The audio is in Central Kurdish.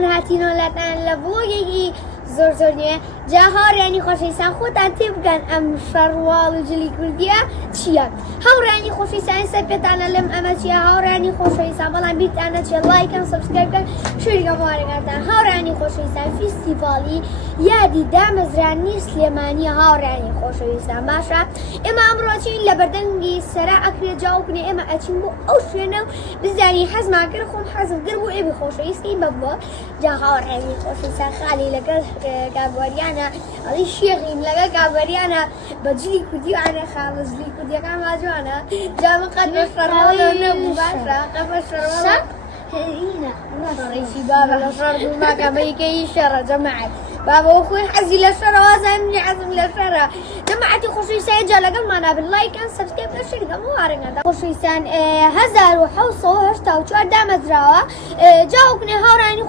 خۆشحاڵتان هاتیینەوەلاتان لە بڵۆگێکی زۆر نییە جا هاوڕێنی خۆشەویستان خۆتان تێ بگەن ئەم شەڕواڵ و جلی کوردیە چییە؟ هاوڕێنی خۆشەویستانی سەر پێتانە لەم ئەمە چیە؟ هاوڕێنی خۆشەویستان بەڵام بیرتانە چێ لایکەن سەبسکرایبکەن شوێنگە ماوارەکانتان. هاوڕێنی خۆشەویستان فیستیڤاڵی یادی دامەزرانی سلێمانیە هاوڕێنی خۆشەویستان باشە ئێمە ئەمڕۆچین لە بەردەنگی سەرا ئەکرێ جاوبنێ ئێمە ئەچین بۆ ئەو شوێنە و بزانی حەزمان کرد خۆم حەزم کرد بۆ ئێمە خۆشەویستی بەبووە جا هاوڕێنی خۆشەویستان خالی لەگەڵ گاگۆریانە ئەڵی شێخین لەگەڵ گاگۆریانە بە جلی کوردی وانە خاڵە جلی کوردیەکان واجوانە جامە قەت بە شەڕواڵە نەبوو باشە قەت بە شەڕواڵە ڕیشی بابە لە شەڕ دووماکە بەیکەی شەڕە جەماعەت بابا وەخۆی حەزی لە شەڕە وازاننی حەزم لە شەڕە جەماعەتی خۆشەویستان جا لەگەڵمانە بن لایکەن سەبسکرایب شەریکە ماوارەکانتان. خۆشەویستان 1984 دامەزراوە جاوبنێ هاوڕێنی